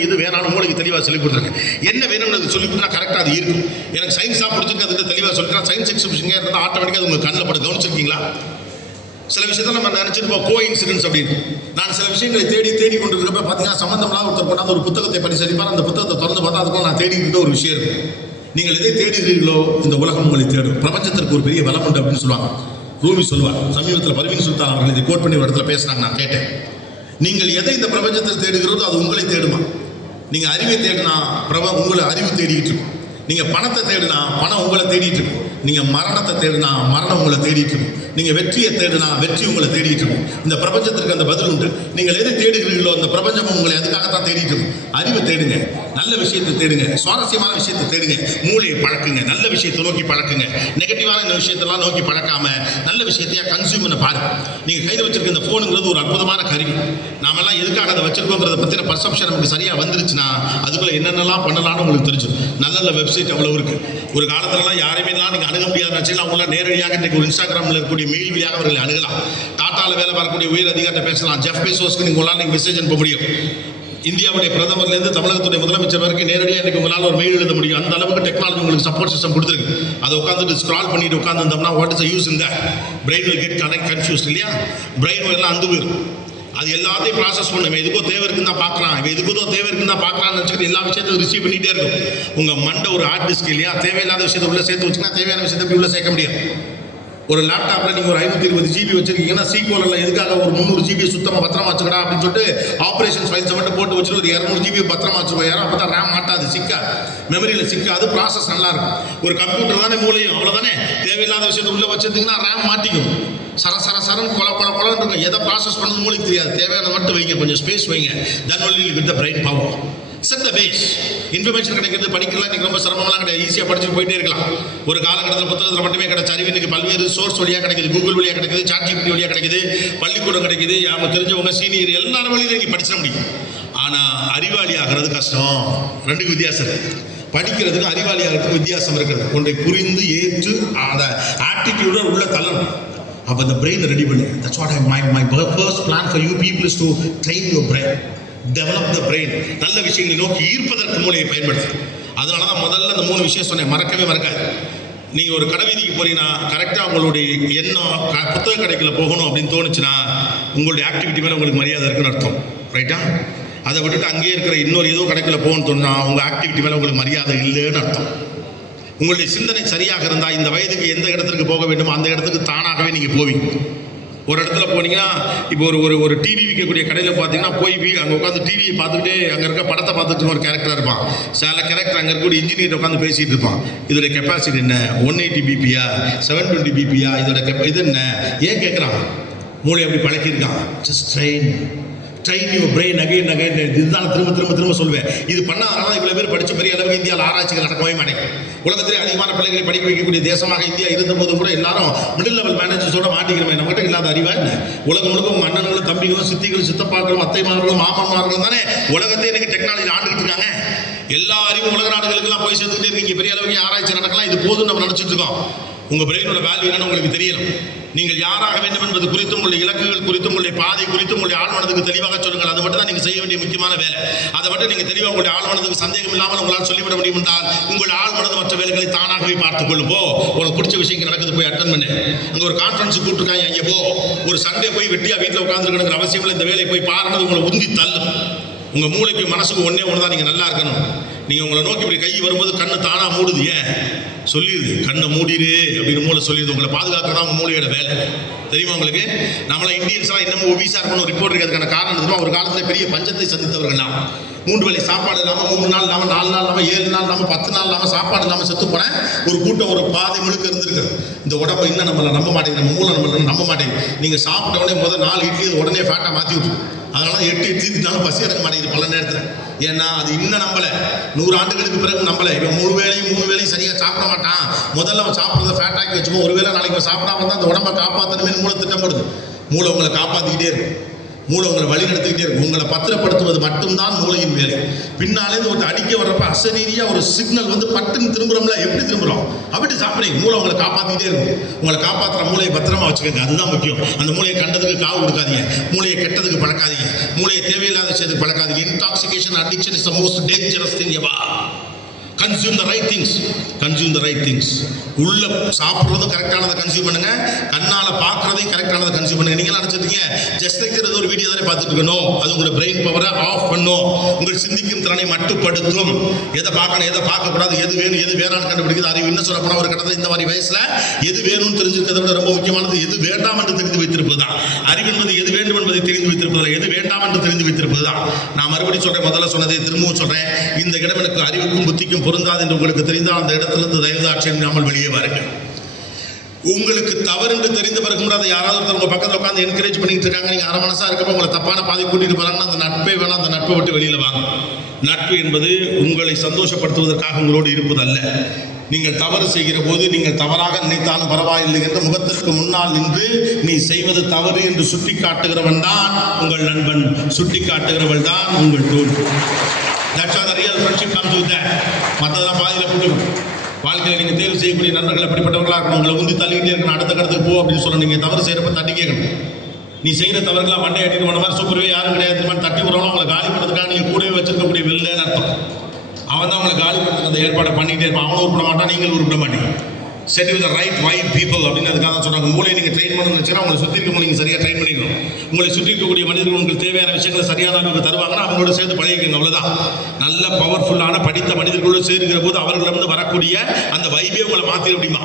இது வேணாலும் உங்களுக்கு தெளிவாக சொல்லிக் கொடுத்துருங்க. என்ன வேணும்னு அது சொல்லி கொடுத்தா கரெக்டாக அது இருக்கும். எனக்கு சயின்ஸாக பிடிச்சிருக்கு அதுக்கு தெளிவாக சொல்லிட்டா சயின்ஸ் எக்ஸிபிஷனாக இருந்தால் ஆட்டோமேட்டிக்காக உங்கள் கண்ணில் படம் கவனிச்சிருக்கீங்களா? சில விஷயத்தை நம்ம நினச்சிருப்போம் கோ இன்சிடென்ட்ஸ் அப்படின்னு. நான் சில விஷயங்களை தேடி தேடி கொண்டு இருக்கிறப்ப பார்த்தீங்கன்னா சம்மந்தம்லாம் ஒருத்தர் கொண்டாந்து ஒரு புத்தகத்தை பரிசளிப்பார் அந்த புத்தகத்தை திறந்து பார்த்தா அதுக்குள்ள நான் தேடி இருக்க ஒரு விஷயம் இருக்கு. நீங்கள் எதை தேடுகிறீர்களோ இந்த உலகம் உங்களை தேடும். பிரபஞ்சத்திற்கு ஒரு பெரிய பலம் உண்டு அப்படின்னு சொல்லுவாங்க. ரூமி சொல்லுவார். சமீபத்தில் பர்வீன் சுல்தான் அவர்கள் இதை கோட் பண்ணி ஒரு இடத்துல பேசினாங்க நான் கேட்டேன். நீங்கள் எதை இந்த பிரபஞ்சத்தில் தேடுகிறதோ அது உங்களை தேடுமா? நீங்கள் அறிவை தேடினா பிரபம் உங்களை அறிவு தேடிட்டு இருக்கும். நீங்கள் பணத்தை தேடினா பணம் உங்களை தேடிட்டு இருக்கும். நீங்கள் மரணத்தை தேடினா மரணம் உங்களை தேடிட்டு இருக்கும் வெற்றியை தேடினா வெற்றி உங்களை தேடிட்டு இருக்கும் இந்த பிரபஞ்சத்திற்கு அந்த பதில் உண்டு. நீங்கள் எது தேடுகிறீர்களோ அந்த பிரபஞ்சம் உங்களை அதுக்காகத்தான் தேடிட்டு இருக்கும் அறிவை தேடுங்க. நல்ல விஷயத்தை தேடுங்க. சுவாரஸ்யமான விஷயத்தை தேடுங்க. மூளையை பழக்குங்க. நல்ல விஷயத்தை நோக்கி பழக்குங்க. நெகட்டிவான இந்த விஷயத்தெல்லாம் நோக்கி பழக்காம நல்ல விஷயத்தையா கன்சியூம் பண்ண பாருங்க. நீங்கள் கையில் வச்சிருக்க இந்த ஃபோனுங்கிறது ஒரு அற்புதமான கருவி. நாமெல்லாம் எதுக்காக அதை வச்சிருக்கோங்கிறத பற்றின பர்செப்ஷன் நமக்கு சரியாக வந்துருச்சுன்னா அதுக்குள்ளே என்னென்னலாம் பண்ணலாம்னு உங்களுக்கு தெரிஞ்சிடும். நல்ல நல்ல வெப்சைட் அவ்வளோ இருக்குது ஒரு காலத்துலலாம் யாரையுமே நீங்கள் அணுக முடியாத நினைச்சு அவங்கள நேரடியாக இன்னைக்கு ஒரு இன்ஸ்டாகிராமில் இருக்கக்கூடிய மெயில் வழியாக அவர்கள் அணுகலாம். டாட்டாவில் வேலை பார்க்கக்கூடிய உயர் அதிகாரிட்ட பேசலாம். ஜெஃப் பேசோஸ்க்கு நீங்கள் உங்களால் நீங்க மெசேஜ் அனுப்ப முடியும். இந்தியாவுடைய பிரதமர்லேருந்து தமிழகத்துடைய முதலமைச்சர் வரைக்கும் நேரடியாக இன்னைக்கு உங்களால் ஒரு மெயில் எழுத முடியும். அந்த அளவுக்கு டெக்னாலஜி உங்களுக்கு சப்போர்ட் சிஸ்டம் கொடுத்துருக்கு. அதை உட்காந்துட்டு ஸ்க்ரால் பண்ணிட்டு உட்காந்துருந்தோம்னா வாட் இஸ் யூஸ் இந்த பிரெயின் will கனெக்ட் கன்ஃபியூஸ் இல்லையா? பிரெயின் எல்லாம் அந்து போயிடும் அது எல்லாத்தையும் ப்ராசஸ் பண்ணும். எதுக்கோ தேவை இருக்குன்னு தான் பார்க்குறான். இவன் எதுக்கோ தேவை இருக்குன்னு தான் பார்க்குறான்னு வச்சுக்கிட்டு எல்லா விஷயத்தையும் ரிசீவ் பண்ணிகிட்டே இருக்கும். உங்கள் மண்டை ஒரு ஹார்ட் டிஸ்க் இல்லையா? தேவையில்லாத விஷயத்தை உள்ளே சேர்த்து வச்சுன்னா தேவையான விஷயத்தை உள்ளே உள்ள சேர்க்க முடியாது ஒரு லேப்டாப்பில் நீங்கள் ஒரு ஐநூற்றி இருபது ஜிபி வச்சிருக்கீங்கன்னா சீக்வல் எல்லாம் எதுக்காக ஒரு முந்நூறு ஜிபி சுத்தமாக பத்திரமா வச்சுக்கடா அப்படின்னு சொல்லிட்டு ஆப்ரேஷன் ஃபைல்ஸை மட்டும் போட்டு வச்சுட்டு ஒரு இரநூறு ஜிபி பத்திரமா வச்சுக்கோ. யாரும் அப்போ தான் ரேம் மாட்டாது சிக்காது மெமரியில் சிக்காது ப்ராசஸ் நல்லா இருக்கும் ஒரு கம்ப்யூட்டர் தானே மூலையும் அவ்வளோதானே தேவையில்லாத விஷயத்தை உள்ளே வச்சிருந்தீங்கன்னா ரேம் மாட்டிக்கும். சர சர சரன் கொல கொல கொலன்னு இருக்கும். எதை ப்ராசஸ் பண்ணணும் மூளைக்கு தெரியாது. தேவையான மட்டும் வைங்க. கொஞ்சம் ஸ்பேஸ் வைங்க. Then only with the brain power set the base information கிடைக்கிறது படிக்கலாம். இன்றைக்கி ரொம்ப சிரமம்லாம் கிடையாது. ஈஸியாக படிச்சுட்டு போயிட்டே இருக்கலாம். ஒரு காலகட்டத்தில் புத்தகத்தில் மட்டுமே கிடைச்ச அறிவு இன்றைக்கி பல்வேறு சோர்ஸ் வழியாக கிடைக்குது. கூகுள் வழியாக கிடைக்குது. சாட் ஜிபிடி வழியாக கிடைக்குது. பள்ளிக்கூடம் கிடைக்குது. அவங்க தெரிஞ்சவங்க சீனியர் எல்லா வழியிலும் நீங்கள் படிச்சிட முடியும். ஆனால் அறிவாளி ஆகிறது கஷ்டம். ரெண்டுக்கு வித்தியாசம் இருக்குது படிக்கிறதுக்கும் அறிவாளி ஆகிறதுக்கும் வித்தியாசம் இருக்கிறது. ஒன்றை புரிந்து ஏற்று அதை ஆட்டிடியூடாக உள்ள தள்ளணும். அப்போ இந்த பிரெயினை ரெடி பண்ணு. That's what I my my first plan for you peoples to train your brain develop the brain நல்ல விஷயங்களை நோக்கி ஈர்ப்பதற்கு மூளையை பயன்படுத்து அதனால தான் முதல்ல அந்த மூணு விஷயம் சொன்னேன். மறக்கவே மறக்காது. நீங்கள் ஒரு கடை வீதிக்கு போறீங்கன்னா கரெக்டாக உங்களுடைய எண்ணம் க- புத்தக கடைக்கில் போகணும் அப்படின்னு தோணுச்சுன்னா உங்களுடைய ஆக்டிவிட்டி மேலே உங்களுக்கு மரியாதை இருக்குன்னு அர்த்தம். ரைட்டா அதை விட்டுட்டு அங்கேயே இருக்கிற இன்னொரு ஏதோ கடைக்குள்ள போகணும்னு சொன்னால் உங்கள் ஆக்டிவிட்டி மேலே உங்களுக்கு மரியாதை இல்லைன்னு அர்த்தம். உங்களுடைய சிந்தனை சரியாக இருந்தால் இந்த வயதுக்கு எந்த இடத்துக்கு போக வேண்டுமோ அந்த இடத்துக்கு தானாகவே நீங்கள் போவீங்க. ஒரு இடத்துல போனீங்கன்னா இப்போ ஒரு ஒரு ஒரு டிவி விற்கக்கூடிய கடையில் பார்த்தீங்கன்னா போய் வீ அங்கே உட்காந்து டிவியை பார்த்துக்கிட்டே அங்கே இருக்க படத்தை பார்த்துட்டு ஒரு கேரக்டர் இருப்பான். சில கேரக்டர் அங்கே இருக்கக்கூடிய இன்ஜினியர் உட்காந்து பேசிகிட்டு இருப்பான். இதோட கெப்பாசிட்டி என்ன? ஒன் எயிட்டி பிபியா செவன் டுவெண்ட்டி பிபியா இதோட கெப் இது என்ன? ஏன் கேட்குறான் மூளை அப்படி பழக்கியிருக்கான். Just train train you brain நகை நகை இதுதான் திரும்ப திரும்ப திரும்ப சொல்வேன். இது பண்ணாதனால இவ்வளோ பேர் படித்த பெரிய அளவுக்கு இந்தியாவில் ஆராய்ச்சிகள் நடக்கவே மாட்டேங்குது. உலகத்திலே அதிகமான பிள்ளைகளை படிக்க வைக்கக்கூடிய தேசமாக இந்தியா இருந்தபோது கூட எல்லாரும் மிடில் லெவல் மேனேஜர்ஸோட மாட்டிக்கிறோமே. நம்மகிட்ட இல்லாத அறிவா என்ன? உலகம் முழுக்க உங்க அண்ணன்களும் தம்பிகளும் சித்திகளும் சித்தப்பாக்களும் அத்தைமார்களும் மாமன்மார்களும் தானே? உலகத்தை இன்னைக்கு டெக்னாலஜி ஆண்டுகிட்டு இருக்காங்க. எல்லா அறிவும் உலக நாடுகளுக்கெல்லாம் போய் சேர்த்துக்கிட்டே இருக்கீங்க. பெரிய அளவுக்கு ஆராய்ச்சி நடக்கலாம். இது போதும் நம்ம நினச்சிட்டு இருக்கோம். உங்க பிரெயினோட வேல்யூ என்னன்னு உங்களுக்கு தெரியணும். நீங்கள் யாராக வேண்டும் என்பது குறித்தும் உங்களுடைய இலக்குகள் குறித்தும் உங்களுடைய பாதை குறித்தும் உங்களுடைய ஆழ்மனதுக்கு தெளிவாக சொல்லுங்கள். அது மட்டும் தான் நீங்கள் செய்ய வேண்டிய முக்கியமான வேலை. அதை மட்டும் நீங்கள் தெளிவாக உங்களுடைய ஆழ்மனதுக்கு சந்தேகம் இல்லாமல் உங்களால் சொல்லிவிட முடியும் என்றால் உங்கள் ஆழ்மனது மற்ற வேலைகளை தானாகவே பார்த்துக் கொள்ளும் போ பிடிச்ச விஷயங்கள் நடக்குது போய் அட்டன் பண்ணு. அங்கே ஒரு கான்ஃபரன்ஸ் கூப்பிட்டுருக்காங்க அங்கே போ. ஒரு சண்டே போய் வெட்டியா வீட்டில் உட்காந்துருக்கணுங்கிற அவசியம் இல்லை. இந்த வேலையை போய் பாருங்க உங்களை உந்தி தள்ளும். உங்க மூளைக்கு மனசுக்கு ஒன்றே ஒன்று தான் நீங்க நல்லா இருக்கணும். நீங்க உங்களை நோக்கி இப்படி கை வரும்போது கண்ணு தானா மூடுது. ஏன்? சொல்லிடுது கண்ணை மூடிடு அப்படின்னு மூளை சொல்லிடுது உங்களை பாதுகாக்கிறதா உங்க மூளையோட வேலை. தெரியுமா உங்களுக்கு? நம்மளை இந்தியன்ஸ்லாம் இன்னமும் ஒபிசா இருக்கணும் ரிப்போர்ட் இருக்கிறதுக்கான காரணம் தெரியுமா ஒரு காலத்தில் பெரிய பஞ்சத்தை சந்தித்தவர்கள்லாம் மூன்று வேலை சாப்பாடு இல்லாமல் மூணு நாள் இல்லாமல் நாலு நாள் இல்லாமல் ஏழு நாள் இல்லாமல் பத்து நாள் இல்லாமல் சாப்பாடு இல்லாமல் செத்து போனேன் ஒரு கூட்டம் ஒரு பாதை முழுக்க இருந்திருக்கு. இந்த உடம்பு இன்னும் நம்மளை நம்ப மாட்டேங்குது. நம்ம மூளை நம்மள நம்ப மாட்டேங்குது. நீங்கள் சாப்பிட்ட உடனே முதல் நாலு இட்லி உடனே ஃபேட்டாக மாற்றி விட்டுரும் அதனால எட்டு எட்டு இட்லி பசி எடுக்க மாட்டேங்குது. பல நேரத்தில். ஏன்னா அது இன்னும் நம்பலை. நூறு ஆண்டுகளுக்கு பிறகு நம்பலை. இவன் மூணு வேளையும் மூணு வேளையும் சரியாக சாப்பிட மாட்டான். முதல்ல அவன் சாப்பிட்றத ஃபேட் ஆக்கி வச்சுக்கோ ஒரு வேளை நாளைக்கு சாப்பிடாம தான் அந்த உடம்பை காப்பாற்றணுமே மூளை திட்டப்படுது மூளை உங்களை காப்பாற்றிக்கிட்டே இருக்கும் மூளை உங்களை வழி நடத்திக்கிட்டே இருக்கும். உங்களை பத்திரப்படுத்துவது மட்டும்தான் மூளையின் வேலை. பின்னாலே இருந்து ஒரு அடிக்க வர்றப்ப அசநீதியாக ஒரு சிக்னல் வந்து பட்டுன்னு திரும்புறோம்ல எப்படி திரும்புறோம்? அப்படி சாப்பிடுங்க மூளை உங்களை காப்பாற்றிக்கிட்டே இருக்கும். உங்களை காப்பாற்றுற மூளையை பத்திரமா வச்சுக்கோங்க. அதுதான் முக்கியம். அந்த மூளையை கண்டதுக்கு காவு கொடுக்காதீங்க. மூளையை கெட்டதுக்கு பழக்காதீங்க. மூளையை தேவையில்லாத விஷயத்துக்கு பழக்காதீங்க. Intoxication addiction is the most dangerous thing ever consume the right things consume the right things உள்ள சாப்பிட்றதும் கரெக்டானதை கன்சியூம் பண்ணுங்க. கண்ணால் பார்க்குறதையும் கரெக்டானதை கன்சியூம் பண்ணுங்க. நீங்கள் நினச்சிருக்கீங்க? ஜஸ்ட் லைக் ஒரு வீடியோ தானே பார்த்துட்டு இருக்கணும். அது உங்களோட பிரெயின் பவரை ஆஃப் பண்ணும். உங்கள் சிந்திக்கும் திறனை மட்டுப்படுத்தும். எதை பார்க்கணும் எதை பார்க்கக்கூடாது எது வேணும் எது வேணாம்னு கண்டுபிடிக்கிறது அறிவு. என்ன சொல்ல போனால் ஒரு கட்டத்தில் இந்த மாதிரி வயசில் எது வேணும்னு தெரிஞ்சிருக்கிறத விட ரொம்ப முக்கியமானது எது வேண்டாம் என்று தெரிந்து வைத்திருப்பது தான் அறிவு என்பது எது வேண்டும் என்பது வேண்டாம் என்று தெரிந்து வைத்திருப்பது தான் நான் மறுபடியும் சொல்றேன் முதல்ல சொன்னதை திரும்பவும் சொல்கிறேன் இந்த இடம் எனக்கு அறிவுக்கும் புத்திக்கும் பொருந்தாது என்று உங்களுக்கு தெரிந்தால் அந்த இடத்திலிருந்து தயவு இல்லாமல் வெளியே வாருங்கள். உங்களுக்கு தவறு என்று தெரிந்த பிறகு கூட அதை யாராவது ஒருத்தர் உங்கள் பக்கத்தில் உட்காந்து என்கரேஜ் பண்ணிட்டு இருக்காங்க. நீங்கள் அரை மனசாக இருக்கப்போ உங்களை தப்பான பாதை கூட்டிகிட்டு போகிறாங்கன்னா அந்த நட்பே வேணாம் அந்த நட்பை விட்டு வெளியில் வாங்க. நட்பு என்பது உங்களை சந்தோஷப்படுத்துவதற்காக உங்களோடு இருப்பதல்ல. நீங்கள் தவறு செய்கிற போது நீங்கள் தவறாக நினைத்தாலும் பரவாயில்லை என்று முகத்திற்கு முன்னால் நின்று நீ செய்வது தவறு என்று சுட்டி காட்டுகிறவன் தான் உங்கள் நண்பன். சுட்டி காட்டுகிறவள் தான் உங்கள் தோல் that's our real friendship comes with that மற்றதெல்லாம் பாதியில் போட்டுரும் வாழ்க்கையில் நீங்கள் தேர்வு செய்யக்கூடிய நண்பர்கள் எப்படிப்பட்டவர்களாக இருக்கணும்? உங்களை உந்தி தள்ளிக்கிட்டே இருக்கணும். அடுத்த கடத்துக்கு போ அப்படின்னு சொல்ல நீங்கள் தவறு செய்கிறப்ப தட்டி கேட்கணும். நீ செய்கிற தவறுகளாக மண்டை அடிட்டு போன மாதிரி சூப்பரவே யாரும் கிடையாது. தட்டி விடுறவங்களும் உங்களை காலி பண்ணுறதுக்காக நீங்கள் கூடவே வச்சிருக்கக்கூடிய வில்லைன்னு அர்த்தம். அவன் தான் உங்களை காலி பண்ணுறதுக்கு அந்த ஏற்பாடை பண்ணிகிட்டே இருப்பான். அவனும் உருப்பிட மாட்டான் நீங்களும் உருப்பிட மாட்டீங்க. Set with right white people அப்படின்னு அதுக்காக தான் சொன்னாங்க மூளையை நீங்கள் ட்ரெயின் பண்ணணும்னு நினச்சிங்கன்னா உங்களை சுற்றி இருக்கவங்க நீங்கள் சரியாக ட்ரெயின் பண்ணிக்கணும். உங்களை சுற்றி இருக்கக்கூடிய மனிதர்கள் உங்களுக்கு தேவையான விஷயங்களை சரியான அளவுக்கு தருவாங்கன்னா அவங்களோட சேர்ந்து பழகிக்கணும் அவ்வளோதான் நல்ல பவர்ஃபுல்லான படித்த மனிதர்களோடு சேர்க்கிற போது அவர்களிடமிருந்து வரக்கூடிய அந்த வைபே உங்களை மாற்றிட முடியுமா